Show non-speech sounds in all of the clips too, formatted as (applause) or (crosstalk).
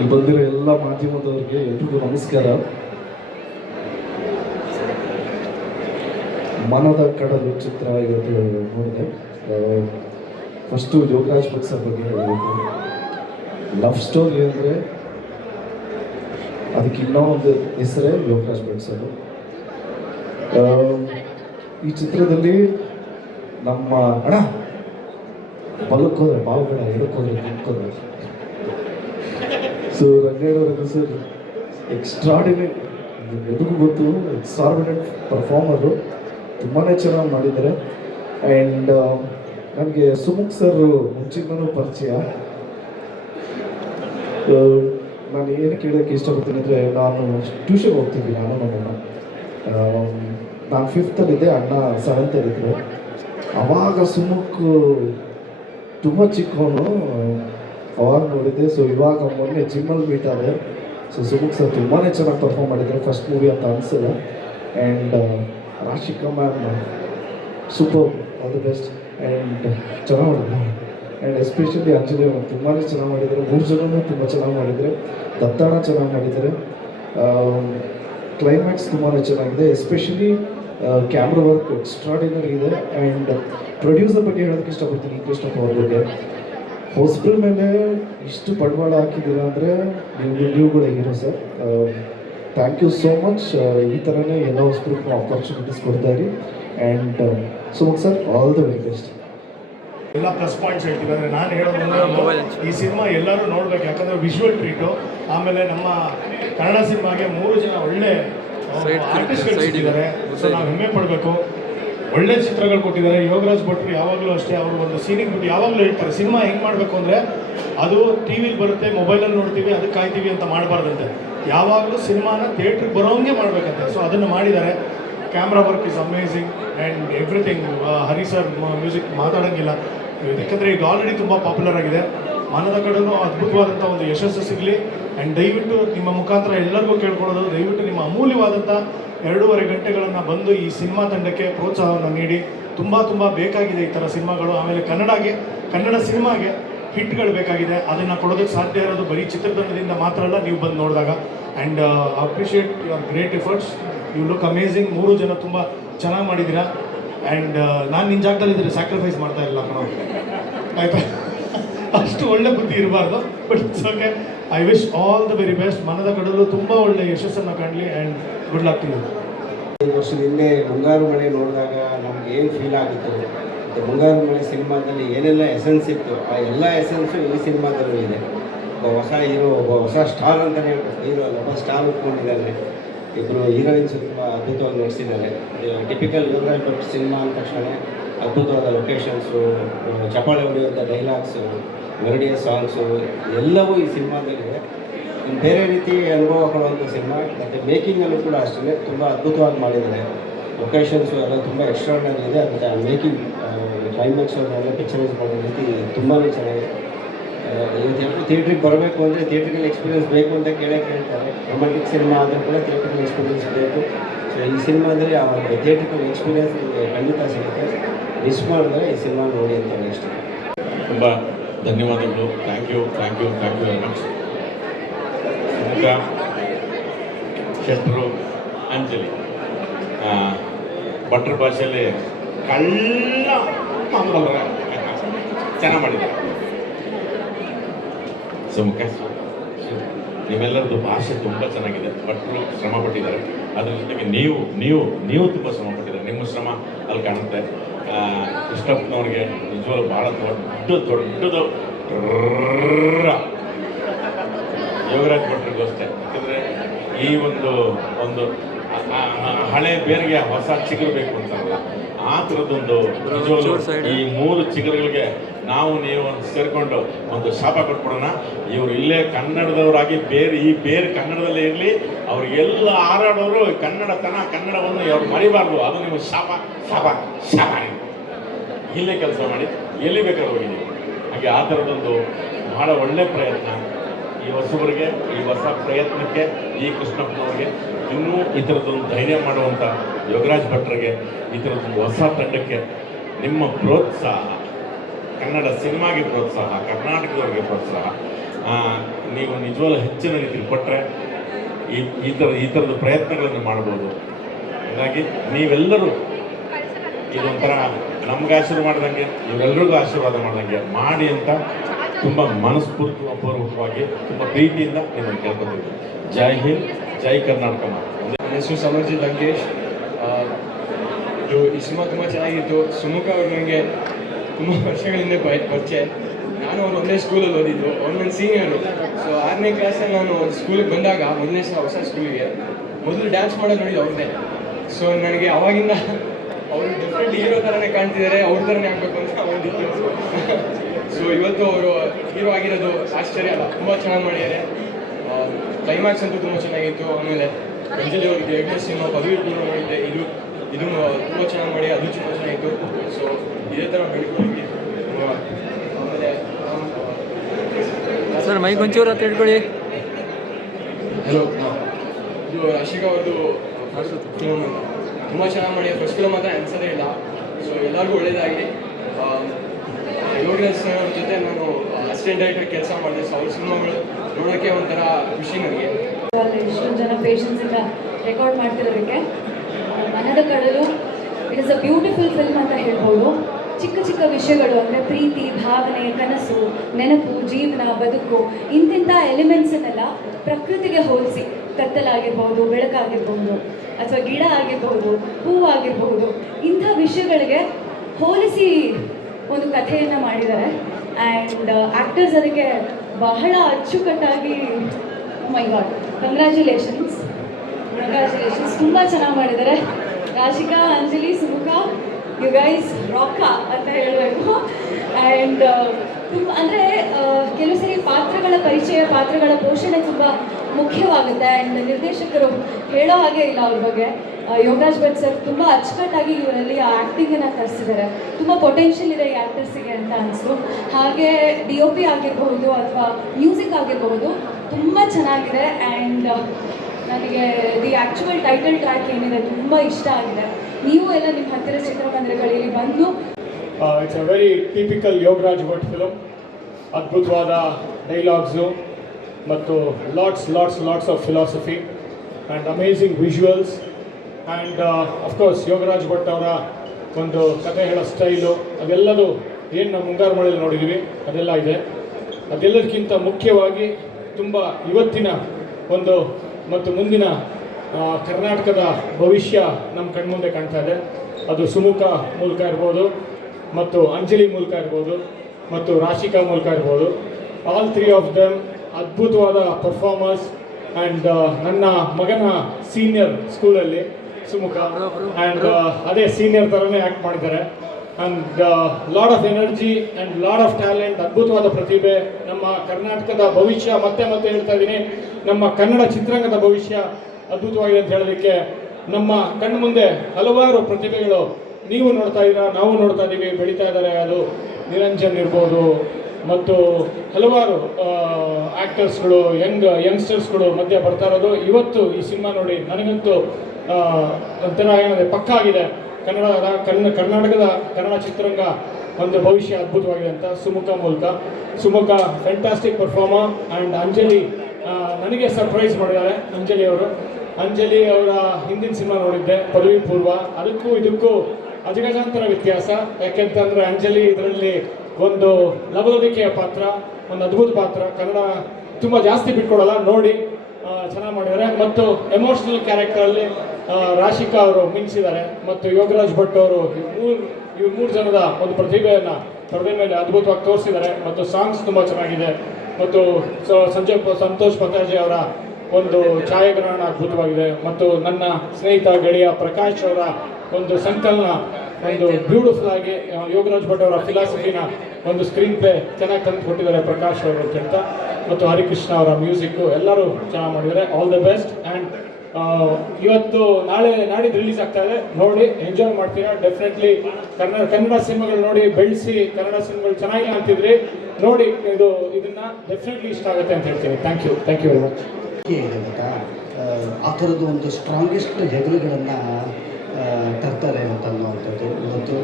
ಇಲ್ಲಿ ಬಂದಿರೋ ಎಲ್ಲ ಮಾಧ್ಯಮದವರಿಗೆ ಎಲ್ರಿಗೂ ನಮಸ್ಕಾರ. ಮನದ ಕಡಲು ಚಿತ್ರ ಇವತ್ತು ನೋಡಿದೆ. ಫಸ್ಟು ಯೋಗರಾಜ್ ಭಟ್ ಬಗ್ಗೆ ಹೇಳಬೇಕು. ಲವ್ ಸ್ಟೋರಿ ಅಂದರೆ ಅದಕ್ಕೆ ಇನ್ನೂ ಒಂದು ಹೆಸರೇ ಯೋಗರಾಜ್ ಭಟ್ ಸರ್. ಈ ಚಿತ್ರದಲ್ಲಿ ನಮ್ಮ, ಅಣ್ಣ ಬಲಕ್ಕೋದ್ರೆ ಬಾವುಗಳ ಎಡಕ್ಕೋದ್ರೆ ಕುತ್ಕೋದ್ರೆ. ಸೊ ರಂಗೇಗೌಡ ಸರ್ ಎಕ್ಸ್ಟ್ರಾಡಿನರಿ ಎಲ್ರಿಗೂ ಗೊತ್ತು ಎಕ್ಸ್ಟ್ರಾರ್ಡಿನರಿ ಪರ್ಫಾರ್ಮರು ತುಂಬಾ ಚೆನ್ನಾಗಿ ಮಾಡಿದ್ದಾರೆ. ಆ್ಯಂಡ್ ನನಗೆ ಸುಮುಖ್ ಸರ್ ಮುಂಚಿನೂ ಪರಿಚಯ. ನಾನು ಏನು ಕೇಳೋಕ್ಕೆ ಇಷ್ಟಪಡ್ತೀನಿ ಅಂದರೆ ನಾನು ಟ್ಯೂಷನ್ ಹೋಗ್ತಿದ್ವಿ ನಾನು ನಮ್ಮಣ್ಣ ಆ, ನಾನು ಫಿಫ್ತಲ್ಲಿದ್ದೆ ಅಣ್ಣ ಸೆವೆಂತಲ್ಲಿದ್ದರು ಅವಾಗ ಸುಮುಖ್ ತುಂಬ ಚಿಕ್ಕವನು ಅವಾಗ ನೋಡಿದ್ದೆ. ಸೊ ಇವಾಗ ಮೊನ್ನೆ ಜಿಮ್ಮಲ್ಲಿ ಮೀಟ್ ಆದೆ. ಸೊ ಸುಮುಖ್ ಸರ್ ತುಂಬಾ ಚೆನ್ನಾಗಿ ಪರ್ಫಾರ್ಮ್ ಮಾಡಿದ್ದಾರೆ ಫಸ್ಟ್ ಮೂವಿ ಅಂತ ಅನಿಸಿಲ್ಲ. And Rashika ma'am super all the best and ಚೆನ್ನಾಗಿ ಮಾಡಿದ್ರು. ಆ್ಯಂಡ್ ಎಸ್ಪೆಷಲಿ ಅಂಜಲಿ ಮ್ಯಾಮ್ ತುಂಬಾ ಚೆನ್ನಾಗಿ ಮಾಡಿದ್ದಾರೆ ಮೂರು ಜನನೂ ತುಂಬ ಚೆನ್ನಾಗಿ ಮಾಡಿದ್ದಾರೆ ದತ್ತಾಣ ಚೆನ್ನಾಗಿ ಮಾಡಿದ್ದಾರೆ ಕ್ಲೈಮ್ಯಾಕ್ಸ್ ತುಂಬಾ ಚೆನ್ನಾಗಿದೆ. ಎಸ್ಪೆಷಲಿ ಕ್ಯಾಮ್ರಾ ವರ್ಕ್ ಎಕ್ಸ್ಟ್ರಾಡಿನರಿ ಇದೆ. ಆ್ಯಂಡ್ ಪ್ರೊಡ್ಯೂಸರ್ ಬಗ್ಗೆ ಹೇಳೋದಕ್ಕೆ ಇಷ್ಟಪಡ್ತೀನಿ. ಕೃಷ್ಣಪ್ಪ ಅವ್ರ ಬಗ್ಗೆ. ಹೊಸಬ್ರ ಮೇಲೆ ಇಷ್ಟು ಬಂಡವಾಳ ಹಾಕಿದ್ದೀರಾ ಅಂದರೆ ನೀವು ನೀವುಗಳೇ hero sir thank you so much ಈ ಥರನೇ ಎಲ್ಲ ಹೊಸಬ್ರಿಗೂ ಆಪರ್ಚುನಿಟೀಸ್ ಕೊಡ್ತಾ ಇರಿ. And Sumukh sir all the very best ಎಲ್ಲ ಪ್ಲಸ್ ಪಾಯಿಂಟ್ಸ್ ಹೇಳ್ತೀವಿ ಅಂದರೆ ನಾನು ಹೇಳೋದು ಈ ಸಿನಿಮಾ ಎಲ್ಲರೂ ನೋಡ್ಬೇಕು. ಯಾಕಂದರೆ ವಿಜುವಲ್ ಟ್ರೀಟು ಆಮೇಲೆ ನಮ್ಮ ಕನ್ನಡ ಸಿನಿಮಾಗೆ ಮೂರು ಜನ ಒಳ್ಳೆ Side ಆರ್ಟಿಸ್ಟ್ಗಳು side ಇದೆ. ಸಿಕ್ಕಿದ್ದಾರೆ ಸೊ ನಾವು ಹೆಮ್ಮೆ ಪಡಬೇಕು. ಒಳ್ಳೆ ಚಿತ್ರಗಳು ಕೊಟ್ಟಿದ್ದಾರೆ. ಯೋಗರಾಜ್ ಭಟ್ರು ಯಾವಾಗಲೂ ಅಷ್ಟೇ ಅವರು ಒಂದು ಸೀನಿಗೆ ಬಿಟ್ಟು ಯಾವಾಗಲೂ ಹೇಳ್ತಾರೆ, ಸಿನಿಮಾ ಹೆಂಗೆ ಮಾಡಬೇಕು ಅಂದರೆ ಅದು ಟಿ ವಿಲಿ ಬರುತ್ತೆ, ಮೊಬೈಲಲ್ಲಿ ನೋಡ್ತೀವಿ, ಅದಕ್ಕೆ ಕಾಯ್ತೀವಿ ಅಂತ ಮಾಡಬಾರ್ದಂತೆ. ಯಾವಾಗಲೂ ಸಿನಿಮಾನ ಥಿಯೇಟ್ರಿಗೆ ಬರೋಂಗೆ ಮಾಡಬೇಕಂತೆ. ಸೊ ಅದನ್ನು ಮಾಡಿದ್ದಾರೆ. Camera work is amazing and everything Hari sir music ಮಾತಾಡೋಂಗಿಲ್ಲ. ಯಾಕಂದರೆ ಈಗ ಆಲ್ರೆಡಿ ತುಂಬ ಪಾಪ್ಯುಲರ್ ಆಗಿದೆ. ಮನದ ಕಡೆಯೂ ಅದ್ಭುತವಾದಂಥ ಒಂದು ಯಶಸ್ಸು ಸಿಗಲಿ. ಆ್ಯಂಡ್ ದಯವಿಟ್ಟು ನಿಮ್ಮ ಮುಖಾಂತರ ಎಲ್ಲರಿಗೂ ಕೇಳ್ಕೊಳ್ಳೋದು, ದಯವಿಟ್ಟು ನಿಮ್ಮ ಅಮೂಲ್ಯವಾದಂಥ ಎರಡೂವರೆ ಗಂಟೆಗಳನ್ನು ಬಂದು ಈ ಸಿನಿಮಾ ತಂಡಕ್ಕೆ ಪ್ರೋತ್ಸಾಹವನ್ನು ನೀಡಿ ತುಂಬ ತುಂಬ ಬೇಕಾಗಿದೆ ಈ ಥರ ಸಿನಿಮಾಗಳು. ಆಮೇಲೆ ಕನ್ನಡಗೆ, ಕನ್ನಡ ಸಿನಿಮಾಗೆ ಹಿಟ್ಗಳು ಬೇಕಾಗಿದೆ. ಅದನ್ನು ಕೊಡೋದಕ್ಕೆ ಸಾಧ್ಯ ಇರೋದು ಬರೀ ಚಿತ್ರತಂಡದಿಂದ ಮಾತ್ರ ಅಲ್ಲ, ನೀವು ಬಂದು ನೋಡಿದಾಗ. And appreciate your great efforts you look amazing ಮೂರು ಜನ ತುಂಬ ಚೆನ್ನಾಗಿ ಮಾಡಿದ್ದೀರಾ? ಆ್ಯಂಡ್ ನಾನು ನಿನ್ನ ಜಾಗದಲ್ಲಿ ಇದ್ರೆ ಸ್ಯಾಕ್ರಿಫೈಸ್ ಮಾಡ್ತಾ ಇಲ್ಲ ಕಣೋ. ಆಯಿತಾ? ಅಷ್ಟು ಒಳ್ಳೆ ಬುದ್ಧಿ ಇರಬಾರ್ದು. But okay I wish all the very best Manada Kadalu ತುಂಬ ಒಳ್ಳೆ ಯಶಸ್ಸನ್ನು ಕಾಣಲಿ ಆ್ಯಂಡ್ ಗುಡ್ ಲಕ್ ಟು ಐದು ವರ್ಷದ ಹಿಂದೆ ಮುಂಗಾರು ಮಳೆ ನೋಡಿದಾಗ ನಮ್ಗೆ ಏನು ಫೀಲ್ ಆಗಿತ್ತು? ಮತ್ತು ಮುಂಗಾರು ಮಳೆ ಸಿನಿಮಾದಲ್ಲಿ ಏನೆಲ್ಲ ಎಸೆನ್ಸ್ ಇತ್ತು? ಆ ಎಲ್ಲ ಎಸೆನ್ಸು ಈ ಸಿನಿಮಾದಲ್ಲೂ ಇದೆ. ಒಬ್ಬ ಹೊಸ ಹೀರೋ ಒಬ್ಬ ಹೊಸ ಸ್ಟಾರ್ ಅಂತಲೇ ಹೀರೋ ಅಲ್ಲ, ಒಬ್ಬ ಸ್ಟಾರ್ ಉಟ್ಕೊಂಡಿದ್ದಾರೆ. ಇಬ್ಬರು ಹೀರೋಯಿನ್ಸ್ ತುಂಬ ಅದ್ಭುತವಾಗಿ ನಡೆಸಿದ್ದಾರೆ. ಟಿಪಿಕಲ್ ಯುವರಾಜ್ ಭಟ್ ಸಿನಿಮಾ ಅಂದ ತಕ್ಷಣ ಅದ್ಭುತವಾದ ಲೊಕೇಶನ್ಸು ಚಪಾಳೆ ಹೊಡೆಯುವಂಥ ಡೈಲಾಗ್ಸು ಮೆರಡಿಯಸ್ ಸಾಂಗ್ಸು ಎಲ್ಲವೂ ಈ ಸಿನಿಮಾದಲ್ಲಿ ಬೇರೆ ರೀತಿ ಅನುಭವ ಕೊಡುವಂಥ ಸಿನಿಮಾ ಮತ್ತು ಮೇಕಿಂಗಲ್ಲೂ ಕೂಡ ಅಷ್ಟೇ ತುಂಬ ಅದ್ಭುತವಾಗಿ ಮಾಡಿದ್ದಾರೆ. ಲೊಕೇಶನ್ಸು ಎಲ್ಲ ತುಂಬ ಎಕ್ಸ್ಟ್ರಾರ್ಡನರಿ ಇದೆ ಮತ್ತು ಮೇಕಿಂಗ್ ಕ್ಲೈಮ್ಯಾಕ್ಸ್ ಎಲ್ಲ ಪಿಕ್ಚರೈಸ್ ಮಾಡೋ ರೀತಿ ತುಂಬಾ ಚೆನ್ನಾಗಿದೆ. ಆ, ಇವತ್ತು ಎಲ್ಲರೂ ಥಿಯೇಟ್ರಿಗೆ ಬರಬೇಕು ಅಂದರೆ ಥಿಯೇಟ್ರಿಕಲ್ ಎಕ್ಸ್ಪೀರಿಯನ್ಸ್ ಬೇಕು ಅಂತ ಕೇಳೇ ಕೇಳ್ತಾರೆ. ರೊಮ್ಯಾಂಟಿಕ್ ಸಿನಿಮಾ ಆದರೂ ಕೂಡ ಥಿಯೇಟ್ರಿಕಲ್ ಎಕ್ಸ್ಪೀರಿಯನ್ಸ್ ಬೇಕು. ಸೊ ಈ ಸಿನಿಮಾದಲ್ಲಿ ಆ ಥಿಯೇಟ್ರಿಕಲ್ ಎಕ್ಸ್ಪೀರಿಯನ್ಸ್ ಖಂಡಿತ ಸಿಗುತ್ತೆ. ಮಿಸ್ ಮಾಡಿದ್ರೆ ಈ ಸಿನಿಮಾ ನೋಡಿ ಅಂತ ಇಷ್ಟ ತುಂಬ ಧನ್ಯವಾದಗಳು. Thank you thank you thank you very much ಶೆಟ್ರು ಅಂಜಲಿ. ಭಟ್ರ ಭಾಷೆಯಲ್ಲಿ ಕಳ್ಳ ಮಂಗಳೂರ ಚೆನ್ನಾಗಿ ಮಾಡಿದ್ದಾರೆ ಸುಮುಖ ನೀವೆಲ್ಲರದ್ದು ಭಾಷೆ ತುಂಬ ಚೆನ್ನಾಗಿದೆ. ಭಟ್ರು ಶ್ರಮ ಪಟ್ಟಿದ್ದಾರೆ. ಅದ್ರ ಜೊತೆಗೆ ನೀವು ನೀವು ನೀವು ತುಂಬ ಶ್ರಮ ಪಟ್ಟಿದ್ದಾರೆ. ನಿಮ್ಮ ಶ್ರಮ ಅಲ್ಲಿ ಕಾಣುತ್ತೆ. ಕೃಷ್ಣಪ್ಪನವ್ರಿಗೆ ನಿಜವಾಗ್ಲೂ ಭಾಳ ದೊಡ್ಡ ದೊಡ್ಡದು ಯೋಗರಾಜ್ ಭಟ್ರಿಗೂ ಅಷ್ಟೇ. ಯಾಕಂದರೆ ಈ ಒಂದು ಒಂದು ಹಳೆ ಬೇರಿಗೆ ಹೊಸ ಚಿಗುರು ಬೇಕು ಅಂತಾರಲ್ಲ ಆ ಥರದೊಂದು ಈ ಮೂರು ಚಿಗುರುಗಳಿಗೆ ನಾವು ನೀವು ಸೇರಿಕೊಂಡು ಒಂದು ಶಾಪ ಕೊಟ್ಬಿಡೋಣ. ಇವರು ಇಲ್ಲೇ ಕನ್ನಡದವರಾಗಿ ಬೇರೆ ಈ ಬೇರೆ ಕನ್ನಡದಲ್ಲೇ ಇರಲಿ ಅವ್ರಿಗೆಲ್ಲ ಹಾರಾಡೋರು ಕನ್ನಡತನ ಕನ್ನಡವನ್ನು ಅವ್ರು ಮರಿಬಾರ್ದು. ಅದು ನೀವು ಶಾಪ ಶಾಪ ಶಾಪ. ಇಲ್ಲೇ ಕೆಲಸ ಮಾಡಿ ಎಲ್ಲಿ ಬೇಕಾದ್ರೂ ಹೋಗಿದ್ದೀವಿ ಹಾಗೆ ಆ ಥರದೊಂದು ಬಹಳ ಒಳ್ಳೆ ಪ್ರಯತ್ನ ಈ ಹೊಸಬರಿಗೆ ಈ ಹೊಸ ಪ್ರಯತ್ನಕ್ಕೆ ಈ ಕೃಷ್ಣಪ್ಪನವ್ರಿಗೆ ಇನ್ನೂ ಈ ಥರದ್ದೊಂದು ಧೈರ್ಯ ಮಾಡುವಂಥ ಯೋಗರಾಜ್ ಭಟ್ರಿಗೆ ಈ ಥರದ್ದೊಂದು ಹೊಸ ತಂಡಕ್ಕೆ ನಿಮ್ಮ ಪ್ರೋತ್ಸಾಹ ಕನ್ನಡ ಸಿನಿಮಾಗೆ ಪ್ರೋತ್ಸಾಹ ಕರ್ನಾಟಕದವ್ರಿಗೆ ಪ್ರೋತ್ಸಾಹ ನೀವು ನಿಜವಾಗ್ಲೂ ಹೆಚ್ಚಿನ ರೀತಿಯಲ್ಲಿ ಕೊಟ್ಟರೆ ಈ ಈ ಥರ ಈ ಥರದ ಪ್ರಯತ್ನಗಳನ್ನು ಮಾಡ್ಬೋದು. ಹಾಗಾಗಿ ನೀವೆಲ್ಲರೂ ಇದೊಂಥರ ನಮ್ಗೆ ಆಶೀರ್ವಾದ ಮಾಡ್ದಂಗೆ ಇವರೆಲ್ಲರಿಗೂ ಆಶೀರ್ವಾದ ಮಾಡ್ದಂಗೆ ಮಾಡಿ ಅಂತ ತುಂಬ ಮನಸ್ಫೂರ್ತಿ ಅಪೂರ್ವಕವಾಗಿ ತುಂಬ ಪ್ರೀತಿಯಿಂದ ನಿಮ್ಮನ್ನು ಕೇಳ್ಕೊತೀವಿ ಜೈ ಹಿಂದ್, ಜೈ ಕರ್ನಾಟಕ. ನನ್ನ ಹೆಸರು ಸಮರ್ಜಿತ್ ಲಂಕೇಶ್. ಇದು ಈ ಸಿನಿಮಾ ತುಂಬ ಚೆನ್ನಾಗಿತ್ತು. ಸುಮುಖ ಅವರು ನನಗೆ ತುಂಬ ವರ್ಷಗಳಿಂದ ಪರಿ- ಪರಿಚಯ. ನಾನು ಅವ್ರು ಒಂದೇ ಸ್ಕೂಲಲ್ಲಿ ಓದಿದ್ದು ಅವ್ರು ನನ್ನ ಸೀನಿಯರು ಸೊ ಆರನೇ ಕ್ಲಾಸಲ್ಲಿ ನಾನು ಸ್ಕೂಲಿಗೆ ಬಂದಾಗ ಒಂದನೇ ಸಲ ಹೊಸ ಸ್ಕೂಲಿಗೆ ಮೊದಲು ಡ್ಯಾನ್ಸ್ ಮಾಡೋದು ನೋಡಿದ್ದು ಅವ್ರದ್ದೇ ಸೊ ನನಗೆ ಅವಾಗಿಂದ ಅವರು ಡಿಫ್ರೆಂಟ್ ಹೀರೋ ಥರನೇ ಕಾಣ್ತಿದ್ದಾರೆ ಅವ್ರ ಥರನೇ ಆಗಬೇಕು ಅಂತ ಒಂದು ಸೊ ಇವತ್ತು ಅವರು ಹೀರೋ ಆಗಿರೋದು ಆಶ್ಚರ್ಯ ಅಲ್ಲ ತುಂಬ ಚೆನ್ನಾಗಿ ಮಾಡಿದ್ದಾರೆ ಕ್ಲೈಮ್ಯಾಕ್ಸ್ ಅಂತೂ ತುಂಬ ಚೆನ್ನಾಗಿತ್ತು. ಆಮೇಲೆ ಅಂಜಲಿ ಅವ್ರಿಗೆ ಎರಡನೇ ಸಿನಿಮಾ ಪದವಿ ಮಾಡಿದ್ದೆ ಇದು ಇದು ತುಂಬ ಚೆನ್ನಾಗಿ ಮಾಡಿ ಅದು ತುಂಬ ಚೆನ್ನಾಗಿತ್ತು. ಸೊ ಇದೇ ಥರ ಬೆಳ್ಕೊಳ್ಳಿ ಆಮೇಲೆ ಸರ್ ಮೈ ಒಂಚೂರು ತಿಳ್ಕೊಳ್ಳಿ ಹಲೋ ಇದು ರಾಶಿಕಾ ಅವ್ರದ್ದು ತುಂಬ ಚೆನ್ನಾಗಿ ಮಾಡಿ ಫಸ್ಟ್ ಫಿಲಮ್ ಮಾತ್ರ ಅನ್ಸೋದೇ ಇಲ್ಲ. ಸೊ ಎಲ್ಲರಿಗೂ ಒಳ್ಳೇದಾಗಿ ಯೋಗರಾಜ್ ಸರ್ ಜೊತೆ ನಾನು ಅಸಿಸ್ಟೆಂಟ್ ಡೈರೆಕ್ಟರ್ ಕೆಲಸ ಮಾಡಿದೆ. ಸೊ ಅವ್ರ ಸಿನಿಮಾಗಳು ನೋಡೋಕ್ಕೆ ಒಂಥರ ಖುಷಿ ನನಗೆ. ಜನ record ಮಾಡ್ತಿರೋದಕ್ಕೆ. Manada Kadalu it is a beautiful film ಅಂತ ಹೇಳ್ಬೋದು. ಚಿಕ್ಕ ಚಿಕ್ಕ ವಿಷಯಗಳು, ಅಂದರೆ ಪ್ರೀತಿ, ಭಾವನೆ, ಕನಸು, ನೆನಪು, ಜೀವನ, ಬದುಕು ಇಂತಿಂಥ ಎಲಿಮೆಂಟ್ಸನ್ನೆಲ್ಲ ಪ್ರಕೃತಿಗೆ ಹೋಲಿಸಿ ಕತ್ತಲಾಗಿರ್ಬೋದು ಬೆಳಕಾಗಿರ್ಬೋದು ಅಥವಾ ಗಿಡ ಆಗಿರ್ಬೋದು ಹೂವಾಗಿರ್ಬೋದು ಇಂಥ ವಿಷಯಗಳಿಗೆ ಹೋಲಿಸಿ ಒಂದು ಕಥೆಯನ್ನು ಮಾಡಿದ್ದಾರೆ. ಆ್ಯಂಡ್ ಆ್ಯಕ್ಟರ್ಸ್ ಅದಕ್ಕೆ ಬಹಳ ಅಚ್ಚುಕಟ್ಟಾಗಿ ಮೈ ಗಾಡ್ ಕಂಗ್ರ್ಯಾಚುಲೇಷನ್ಸ್ ಕಂಗ್ರ್ಯಾಚುಲೇಷನ್ಸ್ ತುಂಬ ಚೆನ್ನಾಗಿ ಮಾಡಿದ್ದಾರೆ. Rashika, Anjali, Sumukha you guys rock ಅಂತ ಹೇಳಬೇಕು. ಆ್ಯಂಡ್ ತುಂಬ ಅಂದರೆ ಕೆಲವು ಸರಿ ಪಾತ್ರಗಳ ಪರಿಚಯ, ಪಾತ್ರಗಳ ಪೋಷಣೆ ತುಂಬ ಮುಖ್ಯವಾಗುತ್ತೆ. ಆ್ಯಂಡ್ ನಿರ್ದೇಶಕರು ಹೇಳೋ ಹಾಗೆ ಇಲ್ಲ ಅವ್ರ ಬಗ್ಗೆ. ಯೋಗರಾಜ್ ಭಟ್ ಸರ್ ತುಂಬ ಅಚ್ಚುಕಟ್ಟಾಗಿ ಇವರಲ್ಲಿ ಆ ಆ್ಯಕ್ಟಿಂಗನ್ನು ತರಿಸಿದ್ದಾರೆ ತುಂಬ ಪೊಟೆನ್ಷಿಯಲ್ ಇದೆ ಈ ಆ್ಯಕ್ಟರ್ಸಿಗೆ ಅಂತ ಅನಿಸ್ತು. ಹಾಗೆ ಡಿ ಒ ಪಿ ಆಗಿರಬಹುದು ಅಥವಾ ಮ್ಯೂಸಿಕ್ ಆಗಿರಬಹುದು, ತುಂಬ ಚೆನ್ನಾಗಿದೆ. ಆ್ಯಂಡ್ ನನಗೆ ದಿ ಆ್ಯಕ್ಚುವಲ್ ಟೈಟಲ್ ಟ್ರ್ಯಾಕ್ ಏನಿದೆ ತುಂಬ ಇಷ್ಟ ಆಗಿದೆ. ನೀವು ಎಲ್ಲ ನಿಮ್ಮ ಹತ್ತಿರ ಚಿತ್ರಮಂದಿರಗಳಲ್ಲಿ ಬಂದು it's a very typical Yogaraj Bhat film ಅದ್ಭುತವಾದ ಡೈಲಾಗ್ಸು ಮತ್ತು lots lots lots of philosophy and amazing visuals and of course Yogaraj Bhat ಅವರ ಒಂದು ಕತೆ ಹೇಳೋ ಸ್ಟೈಲು ಅದೆಲ್ಲದು ಏನು ನಾವು ಮುಂಗಾರು ಮಳೆಯಲ್ಲಿ ನೋಡಿದ್ದೀವಿ ಅದೆಲ್ಲ ಇದೆ. ಅದೆಲ್ಲದಕ್ಕಿಂತ ಮುಖ್ಯವಾಗಿ ತುಂಬ ಇವತ್ತಿನ ಒಂದು ಮತ್ತು ಮುಂದಿನ ಕರ್ನಾಟಕದ ಭವಿಷ್ಯ ನಮ್ಮ ಕಣ್ಮುಂದೆ ಕಾಣ್ತಾ ಇದೆ. ಅದು ಸುಮುಖ ಮೂಲಕ ಇರ್ಬೋದು, ಮತ್ತು ಅಂಜಲಿ ಮೂಲಕ ಇರ್ಬೋದು, ಮತ್ತು ರಾಶಿಕಾ ಮೂಲಕ ಇರ್ಬೋದು. ಆಲ್ ತ್ರೀ ಆಫ್ ದೆಮ್ ಅದ್ಭುತವಾದ ಪರ್ಫಾರ್ಮರ್ಸ್ ಆ್ಯಂಡ್ ನನ್ನ ಮಗನ ಸೀನಿಯರ್ ಸ್ಕೂಲಲ್ಲಿ ಸುಮುಖ. ಆ್ಯಂಡ್ ಅದೇ ಸೀನಿಯರ್ ಥರನೇ ಆ್ಯಕ್ಟ್ ಮಾಡಿದ್ದಾರೆ. And lot of energy and lot of talent ಅದ್ಭುತವಾದ ಪ್ರತಿಭೆ. ನಮ್ಮ ಕರ್ನಾಟಕದ ಭವಿಷ್ಯ ಮತ್ತೆ ಮತ್ತೆ ಹೇಳ್ತಾ ಇದ್ದೀನಿ. ನಮ್ಮ ಕನ್ನಡ ಚಿತ್ರರಂಗದ ಭವಿಷ್ಯ ಅದ್ಭುತವಾಗಿದೆ ಅಂತ ಹೇಳೋದಕ್ಕೆ ನಮ್ಮ ಕಣ್ಣು ಮುಂದೆ ಹಲವಾರು ಪ್ರತಿಭೆಗಳು ನೀವು ನೋಡ್ತಾ ಇದ್ದೀರಾ, ನಾವು ನೋಡ್ತಾ ಇದ್ದೀವಿ, ಬೆಳೀತಾ ಇದ್ದಾರೆ. ಅದು ನಿರಂಜನ್ ಇರ್ಬೋದು ಮತ್ತು ಹಲವಾರು ಆ್ಯಕ್ಟರ್ಸ್ಗಳು ಯಂಗ್ ಯಂಗ್ಸ್ಟರ್ಸ್ಗಳು ಮಧ್ಯೆ ಬರ್ತಾ ಇರೋದು. ಇವತ್ತು ಈ ಸಿನಿಮಾ ನೋಡಿ ನನಗಂತೂ ಒಂಥರ ಏನಿದೆ ಪಕ್ಕ ಆಗಿದೆ. ಕನ್ನಡದ ಕನ್ನ ಕರ್ನಾಟಕದ ಕನ್ನಡ ಚಿತ್ರರಂಗ ಒಂದು ಭವಿಷ್ಯ ಅದ್ಭುತವಾಗಿದೆ ಅಂತ ಸುಮುಖ ಮೂಲಕ. Sumukha fantastic performer and Anjali ನನಗೆ ಸರ್ಪ್ರೈಸ್ ಮಾಡಿದ್ದಾರೆ ಅಂಜಲಿ ಅವರು. ಅಂಜಲಿ ಅವರ ಹಿಂದಿನ ಸಿನಿಮಾ ನೋಡಿದ್ದೆ, ಪದವಿ ಪೂರ್ವ. ಅದಕ್ಕೂ ಇದಕ್ಕೂ ಅಜಗಜಾಂತರ ವ್ಯತ್ಯಾಸ. ಯಾಕೆಂತಂದರೆ ಅಂಜಲಿ ಇದರಲ್ಲಿ ಒಂದು ಲವಲವಿಕೆಯ ಪಾತ್ರ, ಒಂದು ಅದ್ಭುತ ಪಾತ್ರ. ಕನ್ನಡ ತುಂಬ ಜಾಸ್ತಿ ಬಿಟ್ಕೊಡಲ್ಲ, ನೋಡಿ ಚೆನ್ನಾಗಿ ಮಾಡಿದ್ದಾರೆ. ಮತ್ತು ಎಮೋಷ್ನಲ್ ಕ್ಯಾರೆಕ್ಟರಲ್ಲಿ ರಾಶಿಕಾ ಅವರು ಮಿಂಚಿದ್ದಾರೆ. ಮತ್ತು ಯೋಗರಾಜ್ ಭಟ್ ಅವರು ಮೂರು ಇವ್ರು ಮೂರು ಜನದ ಒಂದು ಪ್ರತಿಭೆಯನ್ನು ಪರದೆ ಮೇಲೆ ಅದ್ಭುತವಾಗಿ ತೋರಿಸಿದ್ದಾರೆ. ಮತ್ತು ಸಾಂಗ್ಸ್ ತುಂಬ ಚೆನ್ನಾಗಿದೆ. ಮತ್ತು ಸಂಜಯ್ ಸಂತೋಷ್ ಪತಾಜಿ ಅವರ ಒಂದು ಛಾಯಾಗ್ರಹಣ ಅದ್ಭುತವಾಗಿದೆ. ಮತ್ತು ನನ್ನ ಸ್ನೇಹಿತ ಗೆಳೆಯ ಪ್ರಕಾಶ್ ಅವರ ಒಂದು ಸಂಕಲನ ಒಂದು ಬ್ಯೂಟಿಫುಲ್ ಆಗಿ ಯೋಗರಾಜ್ ಭಟ್ ಅವರ ಫಿಲಾಸಫಿನ ಒಂದು ಸ್ಕ್ರೀನ್ ಪ್ಲೇ ಚೆನ್ನಾಗಿ ತಂದು ಕೊಟ್ಟಿದ್ದಾರೆ ಪ್ರಕಾಶ್ ಅವರು ಅಂತ. ಮತ್ತು ಹರಿಕೃಷ್ಣ ಅವರ ಮ್ಯೂಸಿಕ್ಕು ಎಲ್ಲರೂ ಚೆನ್ನಾಗಿ ಮಾಡಿದ್ದಾರೆ. ಆಲ್ ದ ಬೆಸ್ಟ್ ಆ್ಯಂಡ್ ಇವತ್ತು ನಾಳೆ ನಾಡಿದ್ದು ರಿಲೀಸ್ ಆಗ್ತಾ ಇದೆ. ನೋಡಿ ಎಂಜಾಯ್ ಮಾಡ್ತೀರಾ? ಡೆಫಿನೆಟ್ಲಿ ಕನ್ನಡ ಕನ್ನಡ ಸಿನಿಮಾಗಳು ನೋಡಿ, ಬೆಳೆಸಿ ಕನ್ನಡ ಸಿನಿಮಾಗಳು ಚೆನ್ನಾಗಿ ಅಂತಿದ್ರಿ ನೋಡಿ, ಇದು, ಇದನ್ನ ಡೆಫಿನೆಟ್ಲಿ ಇಷ್ಟ ಆಗುತ್ತೆ ಅಂತ ಹೇಳ್ತೀನಿ. Thank you thank you very much ಆ ಥರದ್ದು ಒಂದು ಸ್ಟ್ರಾಂಗೆಸ್ಟ್ ಹೆಗಲುಗಳನ್ನು ತರ್ತಾರೆ ಅಂತ ಅನ್ನುವಂಥದ್ದು ಇವತ್ತು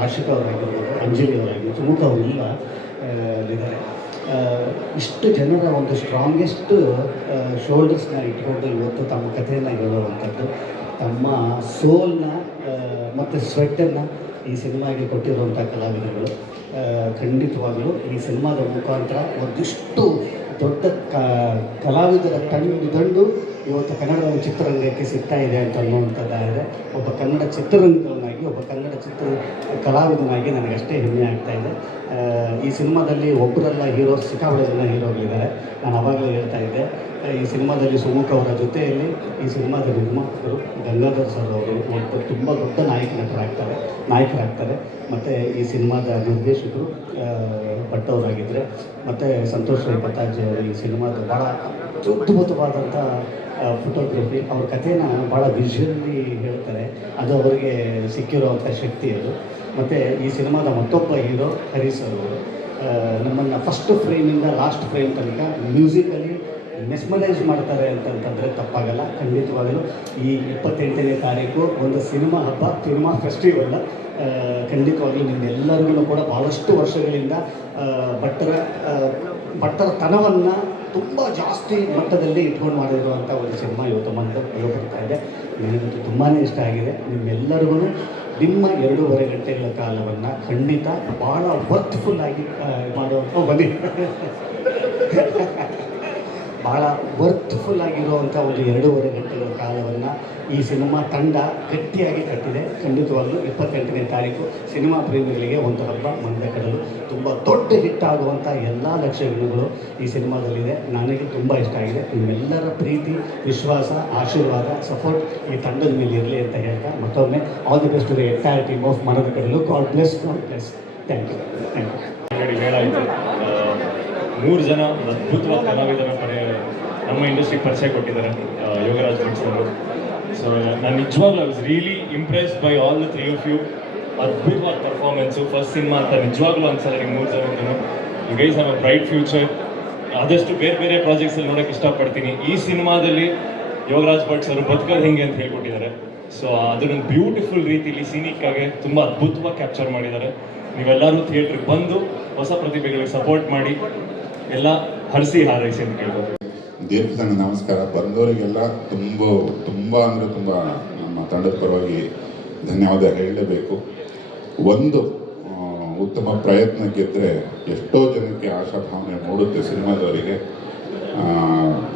ರಾಶಿಕಾ ಅವರಾಗಿರ್ಬೋದು ಅಂಜಲಿ ಅವರಾಗಿರ್ಬೋದು ಸುಮುಖ ಅವರೆಲ್ಲ ಇದ್ದಾರೆ. ಇಷ್ಟು ಜನರ ಒಂದು ಸ್ಟ್ರಾಂಗೆಸ್ಟ್ ಶೋಲ್ಡರ್ಸ್ನ ಇಟ್ಕೊಂಡು ಇವತ್ತು ತಮ್ಮ ಕಥೆಯನ್ನು ಹೇಳುವಂಥದ್ದು. ತಮ್ಮ ಸೋಲ್ನ ಮತ್ತು ಸ್ವೆಟ್ಟನ್ನು ಈ ಸಿನಿಮಾಗೆ ಕೊಟ್ಟಿರುವಂಥ ಕಲಾವಿದರುಗಳು. ಆ, ಖಂಡಿತವಾಗಲೂ ಈ ಸಿನಿಮಾದ ಮುಖಾಂತರ ಒಂದಿಷ್ಟು ದೊಡ್ಡ ಕ, ಕಲಾವಿದರ ತಂಡು ದಂಡು ಇವತ್ತು ಕನ್ನಡ ಚಿತ್ರರಂಗಕ್ಕೆ ಸಿಗ್ತಾ ಇದೆ ಅಂತ ಅನ್ನುವಂಥದ್ದಾಗಿದೆ. ಒಬ್ಬ ಕನ್ನಡ ಚಿತ್ರರಂಗನಾಗಿ ಒಬ್ಬ ಕನ್ನಡ ಚಿತ್ರ ಕಲಾವಿದನಾಗಿ ನನಗಷ್ಟೇ ಹೆಮ್ಮೆ ಆಗ್ತಾ ಇದೆ. ಈ ಸಿನಿಮಾದಲ್ಲಿ ಒಬ್ಬರೆಲ್ಲ ಹೀರೋ ಜನ ಹೀರೋಗಳಿದ್ದಾರೆ. ನಾನು ಅವಾಗಲೇ ಹೇಳ್ತಾ ಇದ್ದೆ. ಈ ಸಿನಿಮಾದಲ್ಲಿ ಸುಮುಖ ಅವರ ಜೊತೆಯಲ್ಲಿ ಈ ಸಿನಿಮಾದ ನಿರ್ಮಾಪಕರು ಗಂಗಾಧರ್ ಸರ್ ಅವರು ಒಟ್ಟು ತುಂಬ ದೊಡ್ಡ ನಾಯಕ ನಟರಾಗ್ತಾರೆ, ನಾಯಕರಾಗ್ತಾರೆ. ಮತ್ತು ಈ ಸಿನಿಮಾದ ನಿರ್ದೇಶಕರು ಭಟ್ ಅವರಾಗಿದ್ದರೆ ಮತ್ತು ಸಂತೋಷ್ ರೈ ಪತಾಜಿ ಅವರು ಈ ಸಿನಿಮಾದ ಭಾಳ ಅದ್ಭುತವಾದಂಥ ಫೋಟೋಗ್ರಫಿ ಅವ್ರ ಕಥೆನ ಭಾಳ ವಿಷುವಲಿ ಹೇಳ್ತಾರೆ. ಅದು ಅವರಿಗೆ ಸಿಕ್ಕಿರುವಂಥ ಶಕ್ತಿ ಅದು. ಮತ್ತು ಈ ಸಿನಿಮಾದ ಮತ್ತೊಬ್ಬ ಹೀರೋ ಹರೀಶ್ ಅವರು. ನಮ್ಮನ್ನು ಫಸ್ಟ್ ಫ್ರೇಮಿಂದ ಲಾಸ್ಟ್ ಫ್ರೇಮ್ ತನಕ ಮ್ಯೂಸಿಕಲಿ ಮೆಸ್ಮರೈಸ್ ಮಾಡ್ತಾರೆ ಅಂತಂತಂದರೆ ತಪ್ಪಾಗಲ್ಲ ಖಂಡಿತವಾಗಲೂ. ಈ ಇಪ್ಪತ್ತೆಂಟನೇ ತಾರೀಕು ಒಂದು ಸಿನಿಮಾ ಹಬ್ಬ ಸಿನಿಮಾ ಫೆಸ್ಟಿವಲ್ ಖಂಡಿತವಾಗಲೂ ನಿಮ್ಮೆಲ್ಲರಿಗೂ ಕೂಡ ಭಾಳಷ್ಟು ವರ್ಷಗಳಿಂದ ಭಟ್ಟರ ಭಟ್ಟರ ತನವನ್ನು ತುಂಬ ಜಾಸ್ತಿ ಮಟ್ಟದಲ್ಲಿ ಇಟ್ಕೊಂಡು ಮಾಡಿರುವಂಥ ಒಂದು ಸಿನಿಮಾ ಇವತ್ತು ಮಂದ ಬರ್ತಾ ಇದೆ. ನನಗಂತೂ ತುಂಬಾ ಇಷ್ಟ ಆಗಿದೆ. ನಿಮ್ಮೆಲ್ಲರಿಗೂ ನಿಮ್ಮ ಎರಡೂವರೆ ಗಂಟೆಗಳ ಕಾಲವನ್ನು ಖಂಡಿತ ಭಾಳ ವರ್ತ್ಫುಲ್ ಆಗಿ ಆ, ಮಾಡುವಂಥ ಬನ್ನಿ (laughs) ಭಾಳ ವರ್ತ್ಫುಲ್ ಆಗಿರುವಂಥ ಒಂದು ಎರಡೂವರೆ ಗಂಟೆಗಳ ಕಾಲವನ್ನು ಈ ಸಿನಿಮಾ ತಂಡ ಗಟ್ಟಿಯಾಗಿ ಕಟ್ಟಿದೆ. ಖಂಡಿತವಾಗ್ಲೂ ಇಪ್ಪತ್ತೆಂಟನೇ ತಾರೀಕು ಸಿನಿಮಾ ಪ್ರೇಮಿಗಳಿಗೆ ಒಂದು ಹಬ್ಬ ಮಂದ ಕಡಲು. ತುಂಬ ದೊಡ್ಡ ಹಿಟ್ ಆಗುವಂಥ ಎಲ್ಲ ಲಕ್ಷಣಗಳು ಈ ಸಿನಿಮಾದಲ್ಲಿದೆ. ನನಗೆ ತುಂಬ ಇಷ್ಟ ಆಗಿದೆ. ನಿಮ್ಮೆಲ್ಲರ ಪ್ರೀತಿ, ವಿಶ್ವಾಸ, ಆಶೀರ್ವಾದ ಸಪೋರ್ಟ್ ಈ ತಂಡದ ಮೇಲೆ ಇರಲಿ ಅಂತ ಹೇಳ್ತಾ ಮತ್ತೊಮ್ಮೆ all the best to the entire team of Manada Kadalu. God bless God bless thank you thank you ಮೂರು ಜನ ಅದ್ಭುತವಾದ ಕಲಾವಿದರ ಪರಿ ನಮ್ಮ ಇಂಡಸ್ಟ್ರಿಗೆ ಪರಿಚಯ ಕೊಟ್ಟಿದ್ದಾರೆ ಯೋಗರಾಜ್ ಅವರು ಸೊ ನಾನು ನಿಜವಾಗ್ಲೂ I was really impress by all the three of you ಅದ್ಭುತವಾದ ಪರ್ಫಾರ್ಮೆನ್ಸು ಫಸ್ಟ್ ಸಿನಿಮಾ ಅಂತ ನಿಜವಾಗ್ಲೂ ಅನ್ಸಲ್ಲ ನಿಮ್ಮ ಮೂರು ಜನ you guys have a bright future ಆದಷ್ಟು ಬೇರೆ ಬೇರೆ ಪ್ರಾಜೆಕ್ಟ್ಸಲ್ಲಿ ನೋಡೋಕೆ ಇಷ್ಟಪಡ್ತೀನಿ. ಈ ಸಿನಿಮಾದಲ್ಲಿ ಯೋಗರಾಜ್ ಭಟ್ ಸರ್ ಬದುಕೋದು ಹೆಂಗೆ ಅಂತ ಹೇಳ್ಕೊಟ್ಟಿದ್ದಾರೆ. ಸೊ ಅದನ್ನು ಬ್ಯೂಟಿಫುಲ್ ರೀತಿಲಿ ಸೀನಿಕ್ ಆಗಿ ತುಂಬ ಅದ್ಭುತವಾಗಿ ಕ್ಯಾಪ್ಚರ್ ಮಾಡಿದ್ದಾರೆ. ನೀವೆಲ್ಲರೂ ಥಿಯೇಟ್ರಿಗೆ ಬಂದು ಹೊಸ ಪ್ರತಿಭೆಗಳಿಗೆ ಸಪೋರ್ಟ್ ಮಾಡಿ, ಎಲ್ಲ ಹರಿಸಿ ಹಾರೈಸಿ ಅಂತ ಕೇಳ್ಬೋದು ದೀರ್ಘದಂಡ ನಮಸ್ಕಾರ. ಬಂದವರಿಗೆಲ್ಲ ತುಂಬ ತುಂಬ ಅಂದರೆ ತುಂಬ ನಮ್ಮ ತಂಡದ ಪರವಾಗಿ ಧನ್ಯವಾದ ಹೇಳಲೇಬೇಕು. ಒಂದು ಉತ್ತಮ ಪ್ರಯತ್ನ ಗೆದ್ದರೆ ಎಷ್ಟೋ ಜನಕ್ಕೆ ಆಶಾಭಾವನೆ ಮೂಡುತ್ತೆ ಸಿನಿಮಾದವರಿಗೆ.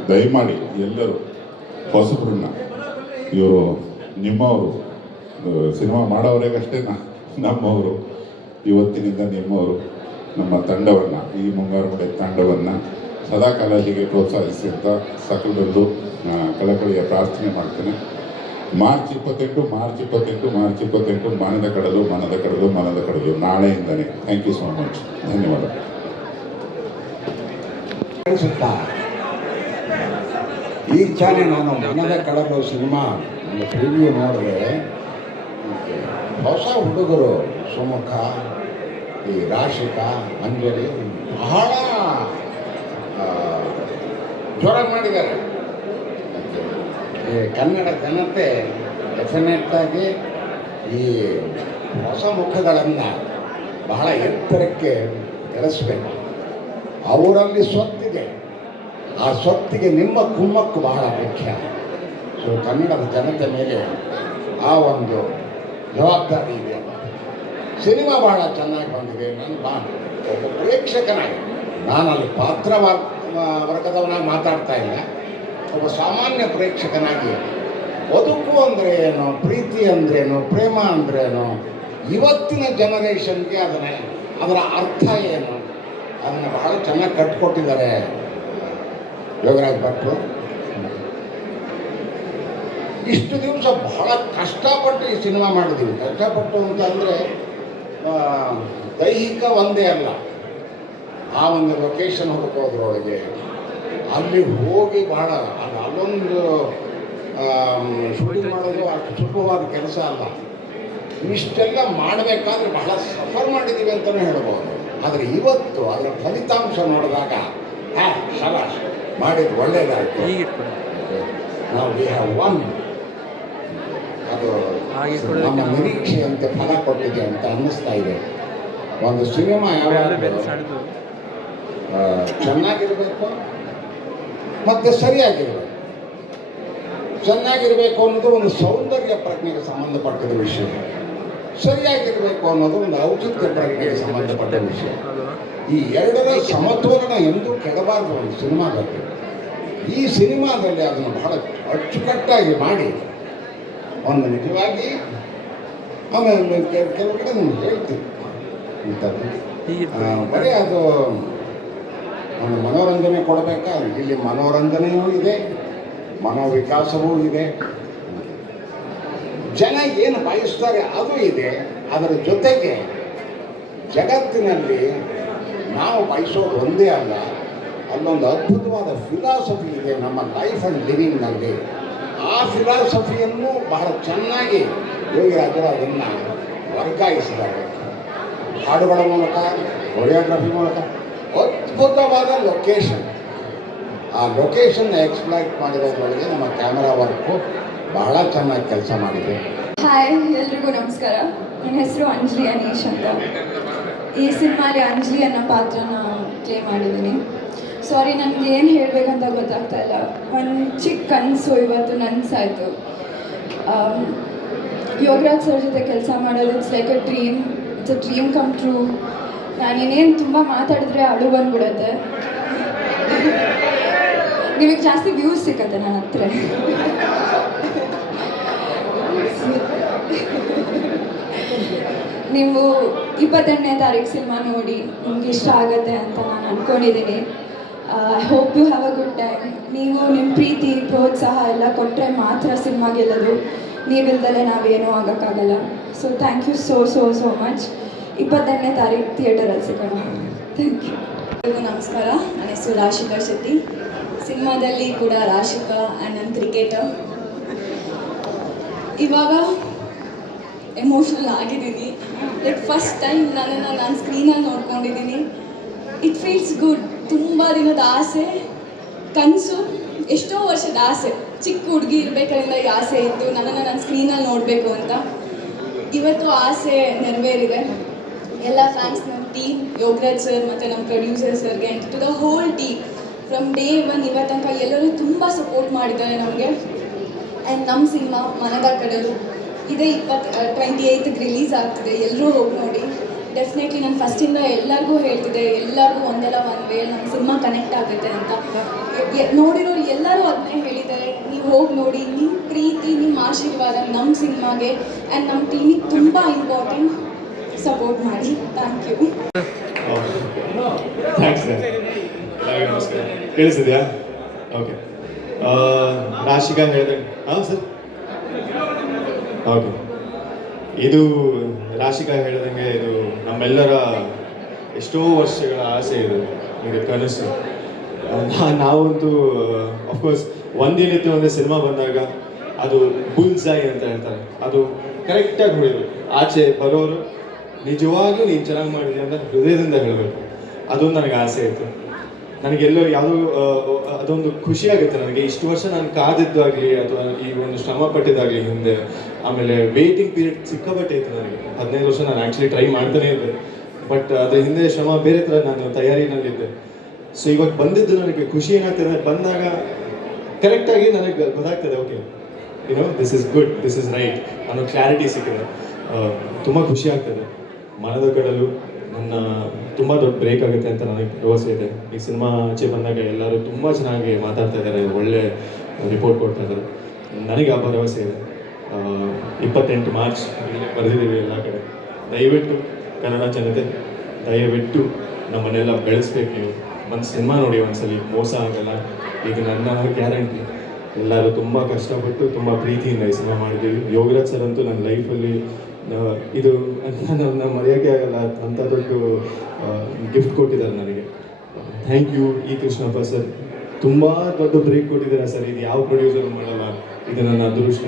ದಯಮಾಡಿ ಎಲ್ಲರೂ, ಹೊಸಬ್ರನ್ನ, ಇವರು ನಿಮ್ಮವರು ಸಿನಿಮಾ ಮಾಡೋವರೆಗಷ್ಟೇ ನಮ್ಮವರು, ಇವತ್ತಿನಿಂದ ನಿಮ್ಮವರು, ನಮ್ಮ ತಂಡವನ್ನು, ಈ ಮುಂಗಾರು ಮಳೆ ತಂಡವನ್ನು ಸದಾಕಾಲ ಹೀಗೆ ಪ್ರೋತ್ಸಾಹಿಸಿ ಅಂತ ಸಕಲದಲ್ಲೂ ಕಳಕಳಿಯ ಪ್ರಾರ್ಥನೆ ಮಾಡ್ತೇನೆ. ಮಾರ್ಚ್ ಇಪ್ಪತ್ತೆಂಟು ಮಾರ್ಚ್ ಇಪ್ಪತ್ತೆಂಟು ಮಾರ್ಚ್ ಇಪ್ಪತ್ತೆಂಟು, ಮನದ ಕಡಲು ಮನದ ಕಡಲು ಮನದ ಕಡಲು, ನಾಳೆಯಿಂದಲೇ. ಥ್ಯಾಂಕ್ ಯು ಸೋ ಮಚ್ ಧನ್ಯವಾದ. ಈ ಚಾನೆ ನಾನು ಮನದ ಕಡಲು ಸಿನಿಮಾ ಪ್ರಿವ್ಯೂ ನೋಡಿದೆ. ಹೊಸ ಹುಡುಗರು ಸುಮುಖ, ಈ ರಾಶಿಕಾ, ಅಂಜಲಿ, ಬಹಳ ಜೋರಾಗಿ ಮಾಡಿದ್ದಾರೆ. ಈ ಕನ್ನಡ ಜನತೆ ಡೆಫಿನೆಟ್ ಆಗಿ ಈ ಹೊಸ ಮುಖಗಳನ್ನು ಬಹಳ ಎತ್ತರಕ್ಕೆ ಬೆಳೆಸಬೇಕು ಅವರಲ್ಲಿ ಸ್ವತ್ತಿದೆ ಆ ಸ್ವತ್ತಿಗೆ ನಿಮ್ಮ ಕುಮ್ಮಕ್ಕು ಬಹಳ ಮುಖ್ಯ. ಸೊ ಕನ್ನಡದ ಜನತೆ ಮೇಲೆ ಆ ಒಂದು ಜವಾಬ್ದಾರಿ ಇದೆ. ಸಿನಿಮಾ ಬಹಳ ಚೆನ್ನಾಗಿ ಬಂದಿದೆ. ನಾನು ಬಾ ಒಬ್ಬ ಪ್ರೇಕ್ಷಕನಾಗಿ ನಾನು ಅಲ್ಲಿ ಪಾತ್ರ ವರ್- ವರ್ಗದವನಾಗಿ ಮಾತಾಡ್ತಾ ಇಲ್ಲ. ಒಬ್ಬ ಸಾಮಾನ್ಯ ಪ್ರೇಕ್ಷಕನಾಗಿ ಬದುಕು ಅಂದರೆ ಏನು ಪ್ರೀತಿ ಅಂದ್ರೇನು, ಪ್ರೇಮ ಅಂದ್ರೇನು, ಇವತ್ತಿನ ಜನರೇಷನ್ಗೆ ಅದನ್ನ, ಅದರ ಅರ್ಥ ಏನು? ಅದನ್ನು ಬಹಳ ಚೆನ್ನಾಗಿ ಕಟ್ಕೊಟ್ಟಿದ್ದಾರೆ. ಯೋಗರಾಜ್ ಭಟ್ರು. ಇಷ್ಟು ದಿವಸ ಬಹಳ ಕಷ್ಟಪಟ್ಟು ಈ ಸಿನಿಮಾ ಮಾಡಿದ್ದೀವಿ ಕಷ್ಟಪಟ್ಟು ಅಂತಂದರೆ ದೈಹಿಕ ಒಂದೇ ಅಲ್ಲ. ಆ ಒಂದು ಲೊಕೇಶನ್ ಹುಡುಕೋದ್ರೊಳಗೆ ಅಲ್ಲಿ ಹೋಗಿ ಬಹಳ ಅದು ಅಲ್ಲೊಂದು ಶೂಟಿಂಗ್ ಮಾಡೋದು ಅಷ್ಟು ಸುಲಭವಾದ ಕೆಲಸ ಅಲ್ಲ. ಇಷ್ಟೆಲ್ಲ ಮಾಡಬೇಕಾದ್ರೆ ಬಹಳ ಸಫರ್ ಮಾಡಿದ್ದೀವಿ ಅಂತಲೇ ಹೇಳ್ಬೋದು. ಆದರೆ ಇವತ್ತು ಅದರ ಫಲಿತಾಂಶ ನೋಡಿದಾಗ ಹಾ ಶಬಾಷ್ ಮಾಡಿದ್ದು ಒಳ್ಳೇದಾಯಿತು. ನಾವು ವಿ ಹ್ಯಾವ್ ಒನ್ ಅದು ನಮ್ಮ ನಿರೀಕ್ಷೆಯಂತೆ ಫಲ ಕೊಟ್ಟಿದೆ ಅಂತ ಅನ್ನಿಸ್ತಾ ಇದೆ. ಒಂದು ಸಿನಿಮಾ ಯಾವಾಗ ಚೆನ್ನಾಗಿರಬೇಕು ಮತ್ತು ಸರಿಯಾಗಿರಬೇಕು. ಚೆನ್ನಾಗಿರಬೇಕು ಅನ್ನೋದು ಒಂದು ಸೌಂದರ್ಯ ಪ್ರಜ್ಞೆಗೆ ಸಂಬಂಧಪಟ್ಟಿದ ವಿಷಯ. ಸರಿಯಾಗಿರಬೇಕು ಅನ್ನೋದು ಒಂದು ಔಚಿತ್ಯ ಪ್ರಜ್ಞೆಗೆ ಸಂಬಂಧಪಟ್ಟ ವಿಷಯ. ಈ ಎರಡರ ಸಮತೋಲನ ಎಂದು ಕೆಡಬಾರದು ಒಂದು ಸಿನಿಮಾದಲ್ಲಿ. ಈ ಸಿನಿಮಾದಲ್ಲಿ ಅದನ್ನು ಬಹಳ ಅಚ್ಚುಕಟ್ಟಾಗಿ ಮಾಡಿ ಒಂದು ನಿಜವಾಗಿ ಆಮೇಲೆ ಕೆಲ- ಕೆಲವು ಕಡೆ ನಿಮ್ಗೆ ಹೇಳ್ತೀನಿ. ಬರೀ ಅದು ಒಂದು ಮನೋರಂಜನೆ ಕೊಡಬೇಕಾದ್ರೆ ಇಲ್ಲಿ ಮನೋರಂಜನೆಯೂ ಇದೆ, ಮನೋವಿಕಾಸವೂ ಇದೆ. ಜನ ಏನು ಬಯಸ್ತಾರೆ ಅದು ಇದೆ, ಅದರ ಜೊತೆಗೆ ಜಗತ್ತಿನಲ್ಲಿ ನಾವು ಬಯಸೋದು ಒಂದೇ ಅಲ್ಲ, ಅಲ್ಲೊಂದು ಅದ್ಭುತವಾದ ಫಿಲಾಸಫಿ ಇದೆ ನಮ್ಮ ಲೈಫ್ ಆ್ಯಂಡ್ ಲಿವಿಂಗ್ನಲ್ಲಿ ಆ ಫಿಲಾಸಫಿಯನ್ನು ಬಹಳ ಚೆನ್ನಾಗಿ ಯೋಗಿರಾಜರು ಅದನ್ನು ವರ್ಗಾಯಿಸಿದ್ದಾರೆ. ಹಾಡುಗಳ ಮೂಲಕ ಕೊರಿಯೋಗ್ರಫಿ ಮೂಲಕ. ಅದ್ಭುತವಾದ ಲೊಕೇಶನ್ ಆ ಲೊಕೇಶನ್ ಎಕ್ಸ್ಪ್ಲೈಟ್ ಮಾಡಿರೋದ್ರೊಳಗೆ ನಮ್ಮ ಕ್ಯಾಮರಾ ವರ್ಕು ಬಹಳ ಚೆನ್ನಾಗಿ ಕೆಲಸ ಮಾಡಿದೆ. ಹಾಯ್ ಎಲ್ರಿಗೂ ನಮಸ್ಕಾರ. ನನ್ನ ಹೆಸರು ಅಂಜಲಿ ಅನೀಶ್ ಅಂತ. ಈ ಸಿನಿಮಾಲಿ ಅಂಜಲಿ ಅನ್ನೋ ಪಾತ್ರನ ಪ್ಲೇ ಮಾಡಿದ್ದೀನಿ. ಸಾರಿ ನನಗೆ ಏನು ಹೇಳಬೇಕಂತ ಗೊತ್ತಾಗ್ತಾ ಇಲ್ಲ. ಒಂದು ಚಿಕ್ಕ ಕನಸು ಇವತ್ತು ನನಸಾಯಿತು. ಯೋಗರಾಜ್ ಸರ್ ಜೊತೆ ಕೆಲಸ ಮಾಡೋದು it's like a dream it's a dream come true ನಾನು ಇನ್ನೇನು ತುಂಬ ಮಾತಾಡಿದ್ರೆ ಅಳು ಬಂದ್ಬಿಡುತ್ತೆ ನಿಮಗೆ ಜಾಸ್ತಿ ವ್ಯೂಸ್ ಸಿಕ್ಕತ್ತೆ ನನ್ನ ಹತ್ರ. ನೀವು ಇಪ್ಪತ್ತೆಂಟನೇ ತಾರೀಕು ಸಿನಿಮಾ ನೋಡಿ ನಿಮ್ಗೆ ಇಷ್ಟ ಆಗುತ್ತೆ ಅಂತ ನಾನು ಅಂದ್ಕೊಂಡಿದ್ದೀನಿ I hope you have a good time ನೀವು ನಿಮ್ಮ ಪ್ರೀತಿ, ಪ್ರೋತ್ಸಾಹ ಎಲ್ಲ ಕೊಟ್ಟರೆ ಮಾತ್ರ ಸಿನಿಮಾ ಗೆಲ್ಲೋದು. ನೀವಿಲ್ದಲೇ ನಾವೇನೂ ಆಗೋಕ್ಕಾಗಲ್ಲ. So thank you so so so much ಇಪ್ಪತ್ತೆಂಟನೇ ತಾರೀಕು ಥಿಯೇಟರಲ್ಲಿ ಸಿಗೋಣ. ಥ್ಯಾಂಕ್ ಯು ಎಲ್ಲರಿಗೂ ನಮಸ್ಕಾರ. ನನ್ನ ಹೆಸರು ರಾಶಿಕಾ ಶೆಟ್ಟಿ. ಸಿನಿಮಾದಲ್ಲಿ ಕೂಡ ರಾಶಿಕಾ ಆ್ಯಂಡ್ ನನ್ನ ಕ್ರಿಕೆಟರ್ ಇವಾಗ ಎಮೋಷನಲ್ ಆಗಿದ್ದೀನಿ. ಲೈಕ್ ಫಸ್ಟ್ ಟೈಮ್ ನನ್ನನ್ನು ನಾನು ಸ್ಕ್ರೀನಲ್ಲಿ ನೋಡ್ಕೊಂಡಿದ್ದೀನಿ. ಇಟ್ ಫೀಲ್ಸ್ ಗುಡ್ ತುಂಬ ದಿನದ ಆಸೆ, ಕನಸು, ಎಷ್ಟೋ ವರ್ಷದ ಆಸೆ. ಚಿಕ್ಕ ಹುಡುಗಿ ಇರಬೇಕಾದ್ರಿಂದ ಈ ಆಸೆ ಇತ್ತು. ನನ್ನನ್ನು ನಾನು ಸ್ಕ್ರೀನಲ್ಲಿ ನೋಡಬೇಕು ಅಂತ. ಇವತ್ತು ಆಸೆ ನೆರವೇರಿದೆ. ಎಲ್ಲ ಫ್ಯಾನ್ಸ್ ನಮ್ಮ ಟೀಮ್ ಯೋಗರಾಜ್ ಸರ್ ಮತ್ತು ನಮ್ಮ ಪ್ರೊಡ್ಯೂಸರ್ ಸರ್ಗೆ ಅಂತ to the whole team from day one ಇವತ್ತು ತನಕ ಎಲ್ಲರೂ ತುಂಬ ಸಪೋರ್ಟ್ ಮಾಡಿದ್ದಾರೆ ನಮಗೆ. ಆ್ಯಂಡ್ ನಮ್ಮ ಸಿನಿಮಾ ಮನದ ಕಡಲು ಇದೇ ಇಪ್ಪತ್ತು ಟ್ವೆಂಟಿ ಏಯ್ತ್ಗೆ ರಿಲೀಸ್ ಆಗ್ತಿದೆ. ಎಲ್ಲರೂ ಹೋಗಿ ನೋಡಿ. ಡೆಫಿನೆಟ್ಲಿ ನಾನು ಫಸ್ಟಿಂದ ಎಲ್ಲರಿಗೂ ಹೇಳ್ತಿದ್ದೆ ಎಲ್ಲರಿಗೂ ಒಂದಲ್ಲ ಒಂದು ವೇ ನಮ್ಮ ಸಿನಿಮಾ ಕನೆಕ್ಟ್ ಆಗುತ್ತೆ ಅಂತ. ನೋಡಿರೋರು ಎಲ್ಲರೂ ಅದನ್ನೇ ಹೇಳಿದ್ದಾರೆ. ನೀವು ಹೋಗಿ ನೋಡಿ. ನಿಮ್ಮ ಪ್ರೀತಿ ನಿಮ್ಮ ಆಶೀರ್ವಾದ ನಮ್ಮ ಸಿನಿಮಾಗೆ. ಆ್ಯಂಡ್ ನಮ್ಮ ಟೀಮಿಗೆ ತುಂಬ ಇಂಪಾರ್ಟೆಂಟ್ ಸಪೋರ್ಟ್ ಮಾಡಿ ಥ್ಯಾಂಕ್ ಯು ಥ್ಯಾಂಕ್ಸ್ ನಮಸ್ಕಾರ ಕೇಳಿಸಿದ್ಯಾ ಓಕೆ ರಾಶಿಕಾ ಹೇಳಿದಂಗೆ ಹಾಂ ಸರ್ ಓಕೆ ಇದು ರಾಶಿಕಾ ಹೇಳಿದಂಗೆ ಇದು ನಮ್ಮೆಲ್ಲರ ಎಷ್ಟೋ ವರ್ಷಗಳ ಆಸೆ ಇದು ಇದು ಕನಸು. ನಾವಂತೂ ಅಫ್ಕೋರ್ಸ್ ಒಂದೇನಿತ್ತು ಅಂದರೆ ಸಿನಿಮಾ ಬಂದಾಗ ಅದು ಬುಲ್ಸಾಯಿ ಅಂತ ಹೇಳ್ತಾರೆ. ಅದು ಕರೆಕ್ಟಾಗಿ ಹೊಡಿದ್ರು ಆಚೆ ಬರೋರು ನಿಜವಾಗ್ಲೂ ನೀನು ಚೆನ್ನಾಗಿ ಮಾಡಿದ್ಯಾ ಅಂತ ಹೃದಯದಿಂದ ಹೇಳಬೇಕು. ಅದೊಂದು ನನಗೆ ಆಸೆ ಇತ್ತು ನನಗೆಲ್ಲೋ ಯಾವುದೋ ಅದೊಂದು ಖುಷಿ ಆಗುತ್ತೆ ನನಗೆ. ಇಷ್ಟು ವರ್ಷ ನಾನು ಕಾದಿದ್ದಾಗಲಿ ಅಥವಾ ಈ ಒಂದು ಶ್ರಮ ಪಟ್ಟಿದ್ದಾಗಲಿ ಹಿಂದೆ, ಆಮೇಲೆ ವೇಟಿಂಗ್ ಪೀರಿಯಡ್ ಸಿಕ್ಕಾಪಟ್ಟೆ ಇತ್ತು ನನಗೆ. ಹದಿನೈದು ವರ್ಷ ನಾನು ಆ್ಯಕ್ಚುಲಿ ಟ್ರೈ ಮಾಡ್ತಾನೆ ಇದ್ದೆ. ಬಟ್ ಅದ್ರ ಹಿಂದೆ ಶ್ರಮ ಬೇರೆ ಥರ ನಾನು ತಯಾರಿನಲ್ಲಿದ್ದೆ. ಸೊ ಇವಾಗ ಬಂದಿದ್ದು ನನಗೆ ಖುಷಿ ಏನಾಗ್ತದೆ ಅಂದ್ರೆ ಬಂದಾಗ ಕರೆಕ್ಟಾಗಿ ನನಗೆ ಗೊತ್ತಾಗ್ತದೆ okay you know this is good this is right ಅನ್ನೋ ಕ್ಲಾರಿಟಿ ಸಿಕ್ಕಿದೆ. ತುಂಬ ಖುಷಿ ಆಗ್ತದೆ. ಮನದ ಕಡಲು ನನ್ನ ತುಂಬ ದೊಡ್ಡ ಬ್ರೇಕ್ ಆಗುತ್ತೆ ಅಂತ ನನಗೆ ಭರವಸೆ ಇದೆ. ಈ ಸಿನಿಮಾ ಆಚೆ ಬಂದಾಗ ಎಲ್ಲರೂ ತುಂಬ ಚೆನ್ನಾಗಿ ಮಾತಾಡ್ತಾ ಇದ್ದಾರೆ, ಒಳ್ಳೆ ರಿಪೋರ್ಟ್ ಕೊಡ್ತಾ ಇದ್ದಾರೆ. ನನಗೆ ಆ ಭರವಸೆ ಇದೆ. ಇಪ್ಪತ್ತೆಂಟು ಮಾರ್ಚ್ ಬರೆದಿದ್ದೀವಿ ಎಲ್ಲ ಕಡೆ. ದಯವಿಟ್ಟು ಕನ್ನಡ ಜನತೆ, ದಯವಿಟ್ಟು ನಮ್ಮನ್ನೆಲ್ಲ ಬೆಳೆಸ್ಬೇಕು ನೀವು. ಒಂದು ಸಿನಿಮಾ ನೋಡಿ ಒಂದ್ಸಲಿ, ಮೋಸ ಆಗಲ್ಲ. ಇದು ನನ್ನ ಗ್ಯಾರಂಟಿ ಎಲ್ಲರೂ ತುಂಬ ಕಷ್ಟಪಟ್ಟು, ತುಂಬ ಪ್ರೀತಿಯಿಂದ ಈ ಸಿನಿಮಾ ಮಾಡಿದ್ದೀವಿ. ಯೋಗರಾಜ್ ಸರ್ ಅಂತೂ ನನ್ನ ಲೈಫಲ್ಲಿ ಇದು ನನ್ನ ಮರೆಯೋಕೆ ಆಗಲ್ಲ. ಅಂತ ದೊಡ್ಡ ಗಿಫ್ಟ್ ಕೊಟ್ಟಿದ್ದಾರೆ ನನಗೆ. Thank you E Krishnappa sir ತುಂಬ ದೊಡ್ಡ ಬ್ರೇಕ್ ಕೊಟ್ಟಿದ್ದಾರೆ ಸರ್ ಇದು ಯಾವ ಪ್ರೊಡ್ಯೂಸರ್ ಮಾಡಲ್ಲ ಇದು ನನ್ನ ಅದೃಷ್ಟ.